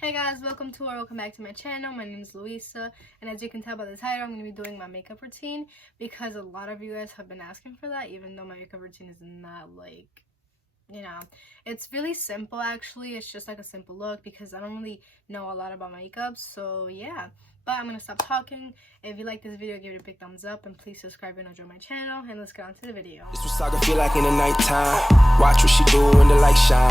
Hey guys, welcome back to my channel. My name is Luisa, and as you can tell by the title, I'm going to be doing my makeup routine because a lot of you guys have been asking for that, even though my makeup routine is not like, it's really simple actually. It's just like a simple look because I don't really know a lot about makeup, so yeah. But I'm going to stop talking. If you like this video, give it a big thumbs up, and please subscribe and join my channel, and let's get on to the video. This was saga feel like in the nighttime. Watch what she do when the light shine.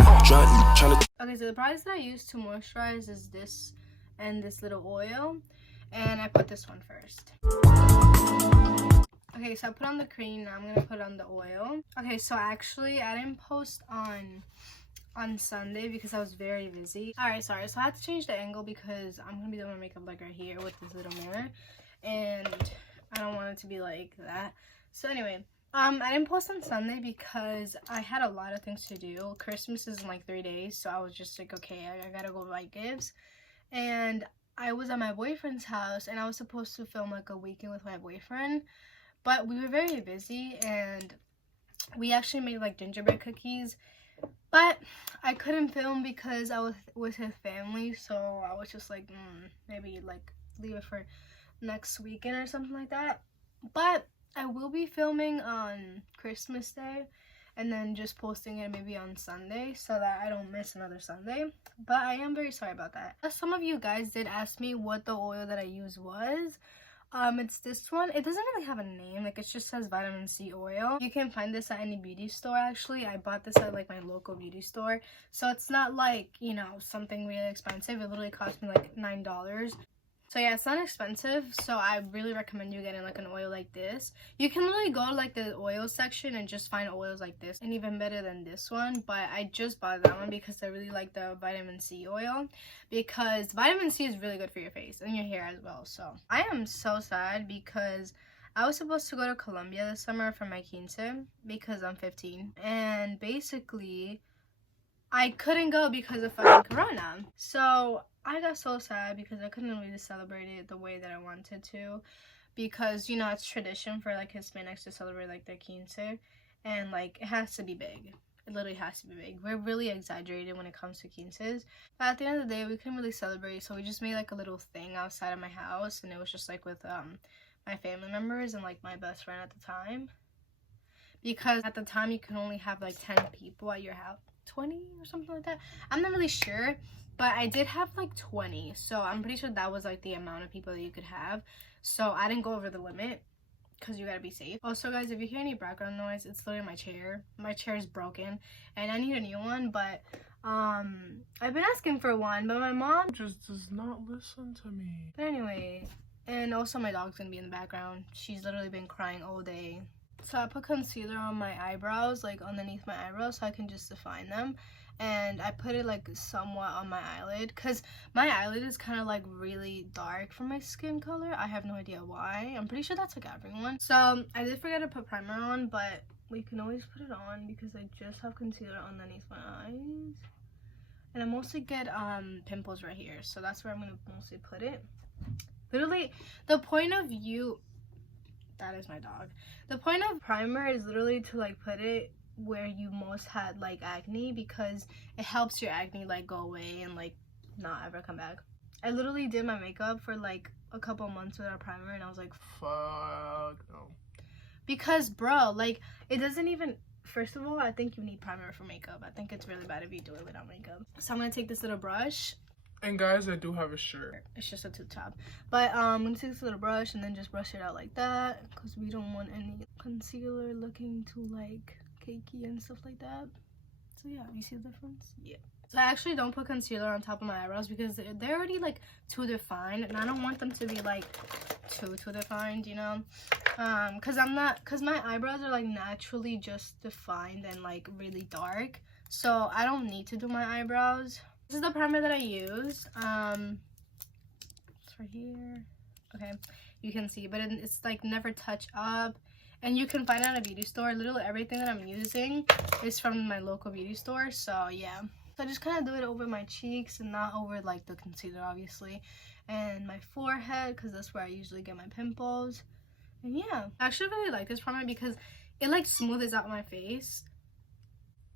Okay, so the products that I use to moisturize is this and this little oil, and I put this one first. Okay, so I put on the cream, now I'm gonna put on the oil. Okay, so actually I didn't post on Sunday because I was very busy. Alright, sorry, so I had to change the angle because I'm gonna be doing my makeup like right here with this little mirror, and I don't want it to be like that. So anyway, I didn't post on Sunday because I had a lot of things to do. Christmas is in like 3 days, so I was just like, okay, I gotta go buy gifts. And I was at my boyfriend's house, and I was supposed to film like a weekend with my boyfriend, but we were very busy, and we actually made like gingerbread cookies, but I couldn't film because I was with his family, so I was just like, maybe like leave it for next weekend or something like that. But I will be filming on Christmas Day and then just posting it maybe on Sunday so that I don't miss another Sunday. But I am very sorry about that. Some of you guys did ask me what the oil that I use was. It's this one. It doesn't really have a name, like it just says vitamin C oil. You can find this at any beauty store actually. I bought this at like my local beauty store, so it's not like, you know, something really expensive. It literally cost me like $9. So yeah, it's not expensive, so I really recommend you getting like an oil like this. You can literally go to like the oil section and just find oils like this, and even better than this one. But I just bought that one because I really like the vitamin C oil, because vitamin C is really good for your face and your hair as well. So I am so sad because I was supposed to go to Colombia this summer for my 15 because I'm 15, and basically I couldn't go because of fucking Corona. So I got so sad because I couldn't really celebrate it the way that I wanted to, because, you know, it's tradition for like Hispanics to celebrate like their 15, and like it has to be big. It literally has to be big. We're really exaggerated when it comes to 15s. But at the end of the day, we couldn't really celebrate, so we just made like a little thing outside of my house, and it was just like with my family members and like my best friend at the time, because at the time you can only have like 10 people at your house. 20 or something like that. I'm not really sure, but I did have like 20, so I'm pretty sure that was like the amount of people that you could have. So I didn't go over the limit because you gotta be safe. Also guys, if you hear any background noise, it's literally my chair. My chair is broken and I need a new one, but I've been asking for one, but my mom just does not listen to me. But anyway, and also my dog's gonna be in the background. She's literally been crying all day. So I put concealer on my eyebrows, like underneath my eyebrows, so I can just define them. And I put it like somewhat on my eyelid, because my eyelid is kind of like really dark for my skin color. I have no idea why. I'm pretty sure that's like everyone. So I did forget to put primer on, but we can always put it on because I just have concealer underneath my eyes. And I mostly get pimples right here, so that's where I'm going to mostly put it. Literally, the point of view... That is my dog. The point of primer is literally to like put it where you most had like acne, because it helps your acne like go away and like not ever come back. I literally did my makeup for like a couple months without primer, and I was like, fuck no. Because bro, like it doesn't even... First of all, I think you need primer for makeup. I think it's really bad if you do it without makeup. So I'm gonna take this little brush. And guys, I do have a shirt. It's just a tube top. But I'm gonna take this little brush and then just brush it out like that, because we don't want any concealer looking too like cakey and stuff like that. So yeah, you see the difference? Yeah. So I actually don't put concealer on top of my eyebrows because they're already like too defined, and I don't want them to be like too defined, you know? Because my eyebrows are like naturally just defined and like really dark, so I don't need to do my eyebrows. This is the primer that I use. It's right here. Okay, you can see, but it's like never touch up, and you can find it at a beauty store. Literally everything that I'm using is from my local beauty store. So yeah, so I just kind of do it over my cheeks and not over like the concealer, obviously, and my forehead, because that's where I usually get my pimples. And yeah, I actually really like this primer because it like smooths out my face.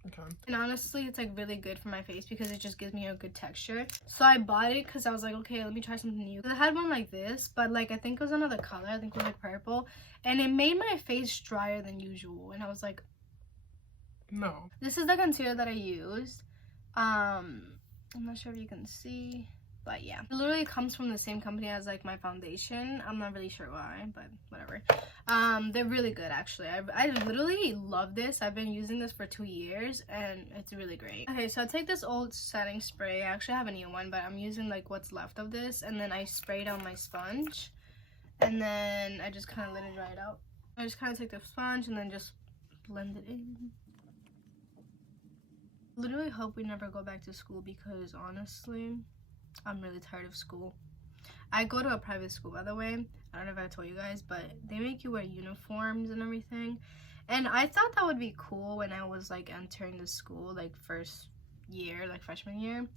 Okay. And honestly, it's like really good for my face because it just gives me a good texture. So I bought it because I was like, okay, let me try something new. I had one like this, but like I think it was another color. I think it was like purple, and it made my face drier than usual. And I was like, no. This is the concealer that I used. I'm not sure if you can see, but yeah, it literally comes from the same company as like my foundation. I'm not really sure why, but whatever. They're really good actually. I literally love this. I've been using this for 2 years and it's really great. Okay, so I take this old setting spray. I actually have a new one, but I'm using like what's left of this, and then I sprayed on my sponge, and then I just kind of let it dry it out. I just kind of take the sponge and then just blend it in. Literally hope we never go back to school because honestly, I'm really tired of school. I go to a private school, by the way. I don't know if I told you guys, but they make you wear uniforms and everything. And I thought that would be cool when I was like entering the school, like first year, like freshman year.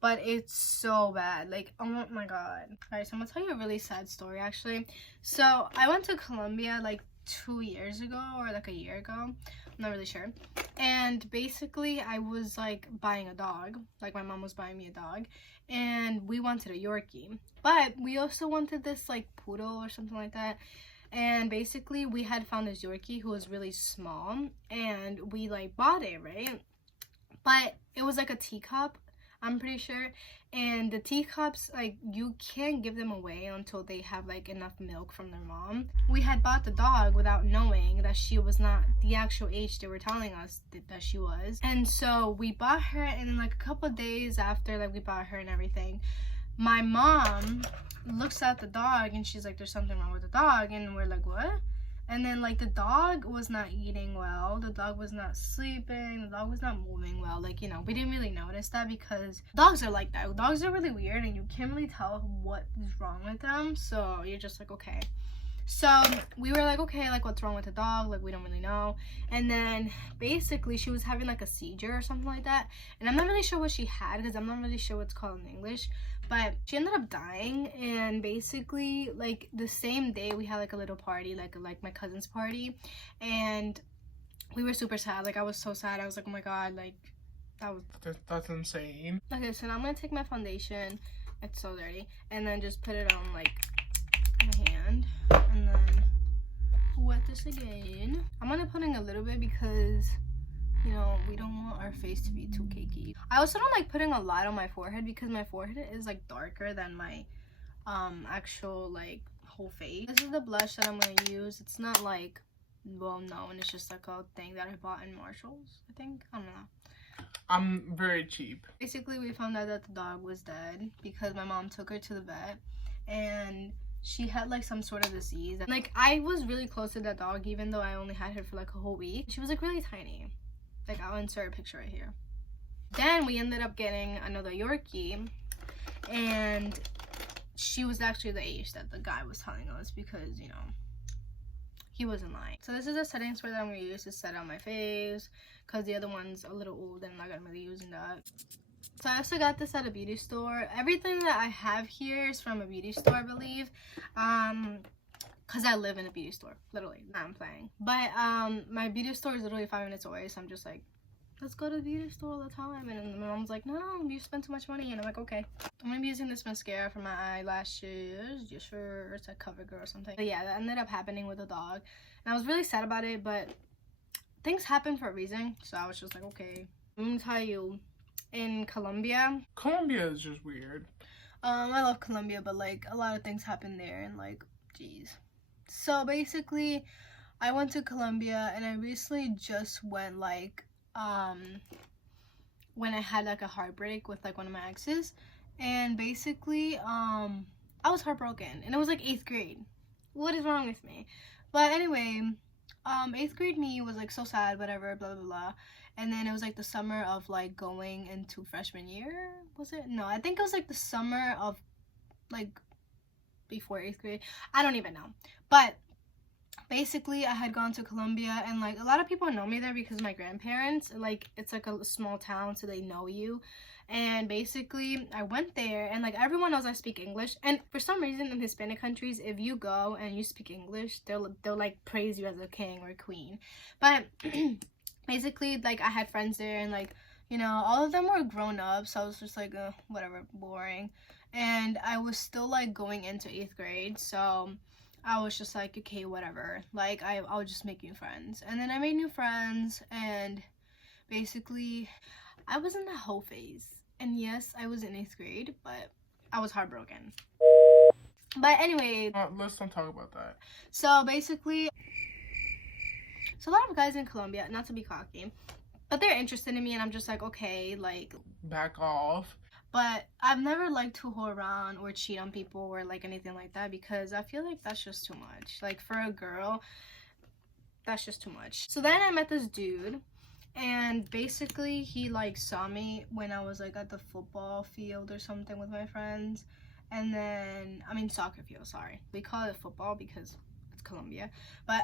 But it's so bad. Like, oh my god. Alright, so I'm gonna tell you a really sad story actually. So I went to Colombia like 2 years ago or like a year ago. I'm not really sure. And basically I was like buying a dog. Like my mom was buying me a dog. And we wanted a Yorkie. But we also wanted this like poodle or something like that. And basically we had found this Yorkie who was really small. And we like bought it, right? But it was like a teacup, I'm pretty sure. And the teacups, like, you can't give them away until they have like enough milk from their mom. We had bought the dog without knowing that she was not the actual age they were telling us that she was. And so we bought her, and like a couple of days after like we bought her and everything, my mom looks at the dog and she's like, there's something wrong with the dog. And we're like, what? And then like the dog was not eating well, the dog was not sleeping, the dog was not moving well. Like, you know, we didn't really notice that because dogs are like that. Dogs are really weird and you can't really tell what is wrong with them. So you're just like, okay. So we were like, okay, like what's wrong with the dog? Like we don't really know. And then basically she was having like a seizure or something like that. And I'm not really sure what she had because I'm not really sure what's called in English. But she ended up dying, and basically like the same day we had like a little party, like my cousin's party, and we were super sad. Like I was so sad. I was like, oh my god, like that's insane. Okay, so now I'm gonna take my foundation, it's so dirty, and then just put it on like my hand, and then wet this again. I'm gonna put in a little bit because, you know, we don't want our face to be too cakey. I also don't like putting a lot on my forehead because my forehead is like darker than my actual like whole face. This is the blush that I'm gonna use. It's not like well known, it's just like a thing that I bought in Marshall's, I think. I don't know. I'm very cheap. Basically we found out that the dog was dead because my mom took her to the vet and she had like some sort of disease. Like I was really close to that dog even though I only had her for like a whole week. She was like really tiny. Like I'll insert a picture right here. Then we ended up getting another Yorkie, and she was actually the age that the guy was telling us because, you know, he wasn't lying. So this is a setting spray that I'm going to use to set on my face because the other one's a little old and I'm not going to be using that. So I also got this at a beauty store. Everything that I have here is from a beauty store, I believe. Because I live in a beauty store, literally. Nah, I'm playing. But my beauty store is literally 5 minutes away, so I'm just like, let's go to the beauty store all the time. And then my mom's like, no, you spend too much money. And I'm like, okay. I'm gonna be using this mascara for my eyelashes, just for it's like CoverGirl or something. But yeah, that ended up happening with a dog, and I was really sad about it. But things happen for a reason, so I was just like, okay. I'm gonna tell you, in Colombia Colombia is just weird. I love Colombia, but like a lot of things happen there, and like, geez. So basically, I went to Colombia, and I recently just went like when I had like a heartbreak with like one of my exes, and basically I was heartbroken, and it was like 8th grade. What is wrong with me? But anyway, 8th grade me was like so sad, whatever, blah blah blah. And then it was like the summer of like going into freshman year, was it? No, I think it was like the summer of like before 8th grade. I don't even know. But basically I had gone to Colombia, and like a lot of people know me there because of my grandparents. Like it's like a small town, so they know you. And basically I went there, and like everyone knows I speak English, and for some reason in Hispanic countries, if you go and you speak English, they'll like praise you as a king or queen. But basically, like, I had friends there, and, like, you know, all of them were grown up, so I was just like, whatever, boring. And I was still, like, going into 8th grade, so I was just like, okay, whatever. Like, I'll just make new friends. And then I made new friends, and basically, I was in the hoe phase. And yes, I was in 8th grade, but I was heartbroken. But anyway. Let's not talk about that. So basically, so a lot of guys in Colombia, not to be cocky, but they're interested in me, and I'm just like, okay, like, back off. But I've never liked to whore around or cheat on people or like anything like that, because I feel like that's just too much. Like, for a girl, that's just too much. So then I met this dude, and basically he like saw me when I was like at the football field or something with my friends. And then, I mean soccer field, sorry. We call it football because Colombia. But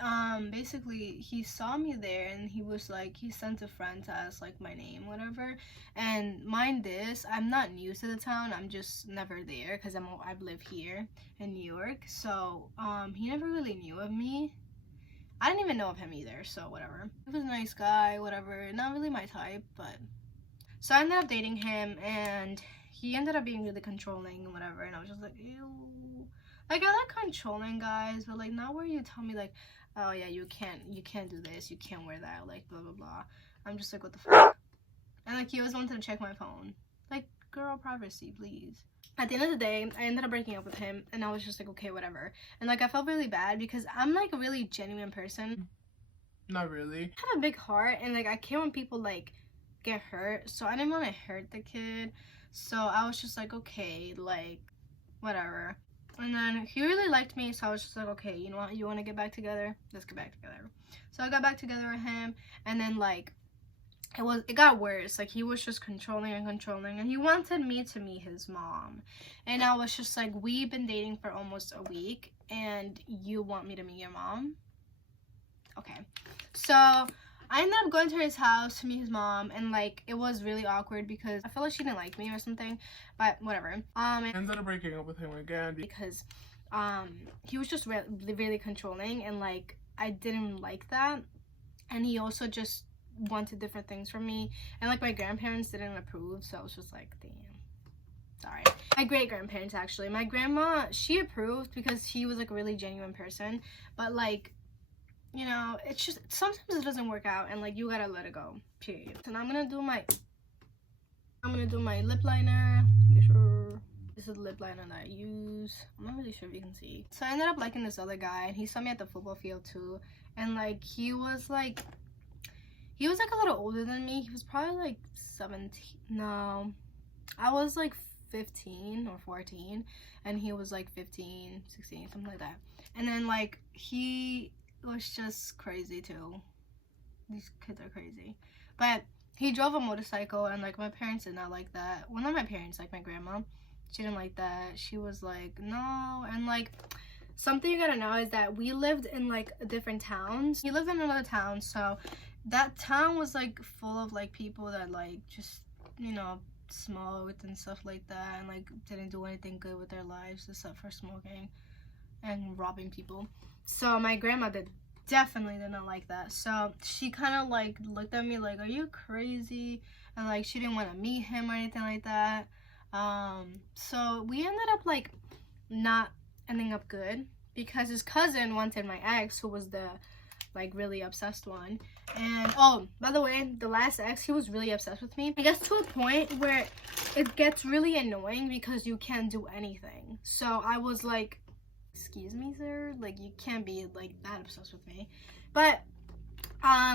basically he saw me there, and he was like, he sent a friend to ask like my name, whatever. And mind this, I'm not new to the town, I'm just never there because I live here in New York. So he never really knew of me. I didn't even know of him either, so whatever. He was a nice guy, whatever, not really my type. But so I ended up dating him, and he ended up being really controlling and whatever, and I was just like, ew. Like, I like controlling guys, but like not where you tell me like, oh yeah, you can't do this, you can't wear that, like blah blah blah. I'm just like, what the fuck? And like, he always wanted to check my phone. Like, girl, privacy, please. At the end of the day, I ended up breaking up with him, and I was just like, okay, whatever. And like, I felt really bad because I'm like a really genuine person. Not really. I have a big heart, and like, I care when people like get hurt, so I didn't want to hurt the kid. So I was just like, okay, like, whatever. And then he really liked me, so I was just like, okay, you know what, you want to get back together? Let's get back together. So I got back together with him, and then like, it got worse. Like, he was just controlling, and he wanted me to meet his mom. And I was just like, we've been dating for almost a week, and you want me to meet your mom? Okay. So I ended up going to his house to meet his mom, and like, it was really awkward because I felt like she didn't like me or something, but whatever. I ended up breaking up with him again because he was just really controlling, and like, I didn't like that. And he also just wanted different things from me, and like, my grandparents didn't approve, so I was just like, damn. Sorry. My great grandparents, actually. My grandma, she approved because he was like a really genuine person, but like, you know, it's just, sometimes it doesn't work out, and like, you gotta let it go, period. So now I'm gonna do my lip liner. This is the lip liner that I use. I'm not really sure if you can see. So I ended up liking this other guy, and he saw me at the football field too, and like, he was like a little older than me. He was probably like 17. No, I was like 15 or 14, and he was like 15, 16, something like that. And then like, he was just crazy too. These kids are crazy. But he drove a motorcycle, and like, my parents did not like that. Well, not my parents, like my grandma, she didn't like that. She was like, no. And like, something you gotta know is that we lived in like different towns. He lived in another town, so that town was like full of like people that like just, you know, smoked and stuff like that, and like didn't do anything good with their lives except for smoking and robbing people. So my grandma definitely did not like that. So she kind of like looked at me like, are you crazy? And like, she didn't want to meet him or anything like that. So we ended up like not ending up good, because his cousin wanted my ex, who was the like really obsessed one. And oh, by the way, the last ex, he was really obsessed with me. It gets to a point where it gets really annoying because you can't do anything. So I was like, excuse me, sir, like, you can't be like that obsessed with me. But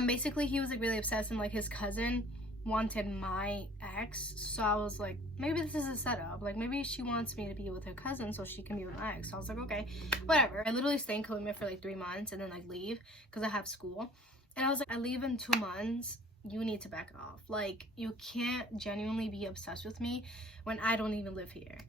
basically he was like really obsessed, and like, his cousin wanted my ex. So I was like, maybe this is a setup, like maybe she wants me to be with her cousin so she can be with my ex. So I was like, okay, whatever. I literally stayed in Colombia for like 3 months, and then like leave because I have school. And I was like, I leave in 2 months, you need to back off. Like, you can't genuinely be obsessed with me when I don't even live here.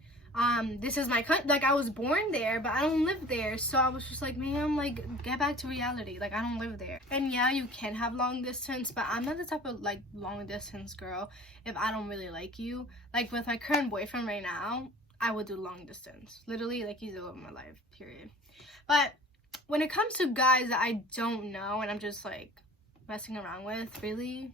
This is my country. Like, I was born there, but I don't live there. So I was just like, man, like, get back to reality. Like, I don't live there. And yeah, you can have long distance, but I'm not the type of like long distance girl if I don't really like you. Like, with my current boyfriend right now, I would do long distance. Literally, like, he's the love of my life, period. But when it comes to guys that I don't know, and I'm just like, messing around with. Really,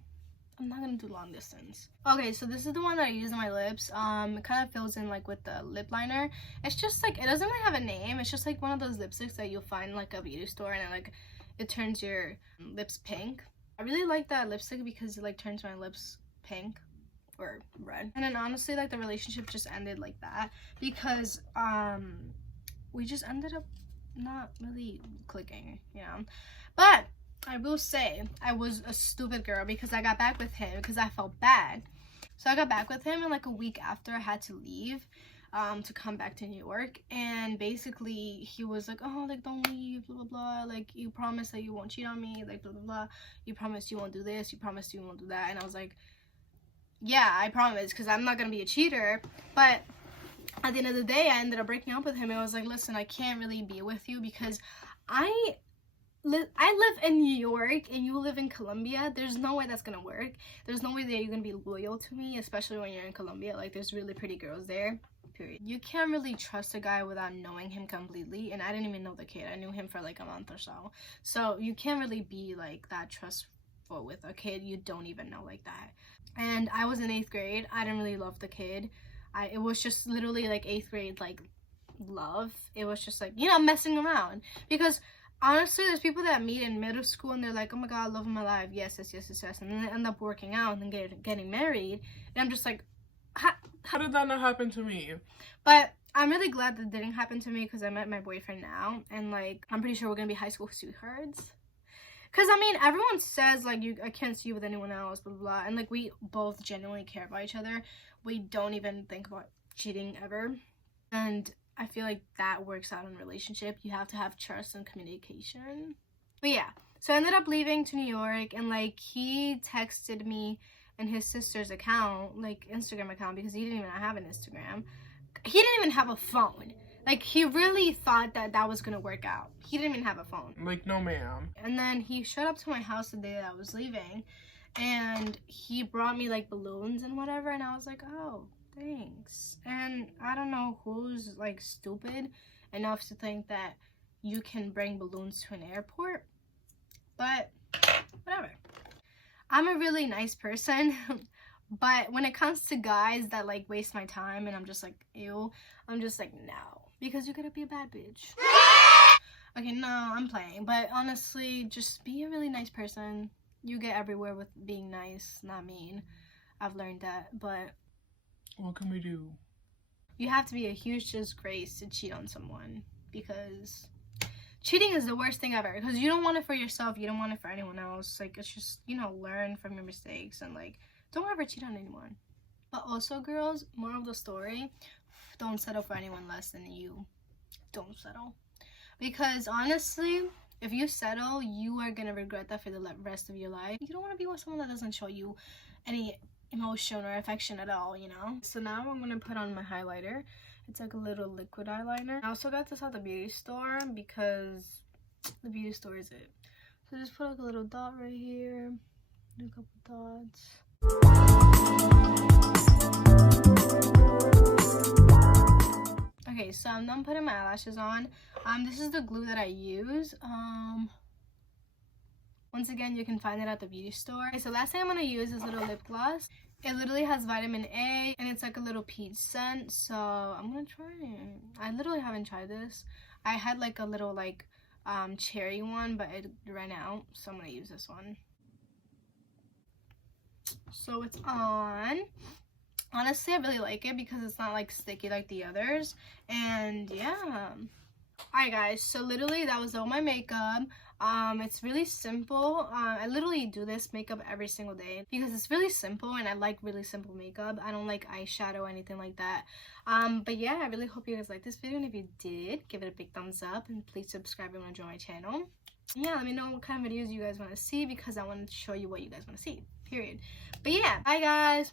I'm not gonna do long distance. Okay, so this is the one that I use on my lips. It kind of fills in like with the lip liner. It's just like, it doesn't really have a name. It's just like one of those lipsticks that you'll find in like a beauty store, and it turns your lips pink. I really like that lipstick because it like turns my lips pink or red. And then honestly, like, the relationship just ended like that because we just ended up not really clicking, you know. But I will say I was a stupid girl because I got back with him because I felt bad. So I got back with him, and like a week after I had to leave to come back to New York, and basically he was like, oh, like, don't leave, blah blah blah, like, you promise that you won't cheat on me, like, blah blah blah, you promise you won't do this, you promise you won't do that. And I was like, yeah, I promise, because I'm not gonna be a cheater. But at the end of the day, I ended up breaking up with him, and I was like, listen, I can't really be with you because I live in New York and you live in Colombia. There's no way that's gonna work. There's no way that you're gonna be loyal to me, especially when you're in Colombia. Like, there's really pretty girls there, period. You can't really trust a guy without knowing him completely, and I didn't even know the kid. I knew him for like a month or so you can't really be like that trustful with a kid you don't even know like that. And I was in 8th grade. I didn't really love the kid. It was just literally like 8th grade, like, love. It was just like, you know, messing around. Because honestly, there's people that meet in middle school and they're like, oh my god, love of my life, yes, yes, yes, yes, yes, and then they end up working out and then getting married. And I'm just like, how did that not happen to me? But I'm really glad that didn't happen to me because I met my boyfriend now, and like, I'm pretty sure we're gonna be high school sweethearts. Because, I mean, everyone says, like, I can't see you with anyone else, blah, blah, blah. And, like, we both genuinely care about each other. We don't even think about cheating ever. And I feel like that works out in a relationship. You have to have trust and communication. But, yeah. So, I ended up leaving to New York. And, like, he texted me in his sister's account, like, Instagram account, because he didn't even have an Instagram. He didn't even have a phone. Like, he really thought that that was gonna work out. He didn't even have a phone. Like, no ma'am. And then he showed up to my house the day that I was leaving, and he brought me like balloons and whatever, and I was like, oh, thanks. And I don't know who's like stupid enough to think that you can bring balloons to an airport, but whatever. I'm a really nice person. But when it comes to guys that like waste my time and I'm just like, ew, I'm just like, no, because you gotta be a bad bitch. Okay, no, I'm playing, but honestly, just be a really nice person. You get everywhere with being nice, not mean. I've learned that. But what can we do? You have to be a huge disgrace to cheat on someone, because cheating is the worst thing ever, because you don't want it for yourself, you don't want it for anyone else. Like, it's just, you know, learn from your mistakes and like, don't ever cheat on anyone. But also, girls, moral of the story, don't settle for anyone less than you. Don't settle. Because honestly, if you settle, you are going to regret that for the rest of your life. You don't want to be with someone that doesn't show you any emotion or affection at all, you know? So now I'm going to put on my highlighter. It's like a little liquid eyeliner. I also got this at the beauty store because the beauty store is it. So just put like a little dot right here. Do a couple dots. Okay, so I'm done putting my eyelashes on. This is the glue that I use. Once again, you can find it at the beauty store. Okay, so last thing I'm gonna use is a little lip gloss. It literally has vitamin A and it's like a little peach scent. So I'm gonna try it. I literally haven't tried this. I had like a little like cherry one, but it ran out, so I'm gonna use this one. So it's on. Honestly, I really like it because it's not like sticky like the others. And yeah. Alright guys, so literally that was all my makeup. It's really simple. I literally do this makeup every single day because it's really simple and I like really simple makeup. I don't like eyeshadow or anything like that. But yeah, I really hope you guys liked this video, and if you did, give it a big thumbs up and please subscribe if you want to join my channel. Yeah, let me know what kind of videos you guys want to see because I want to show you what you guys want to see, period. But yeah, bye guys.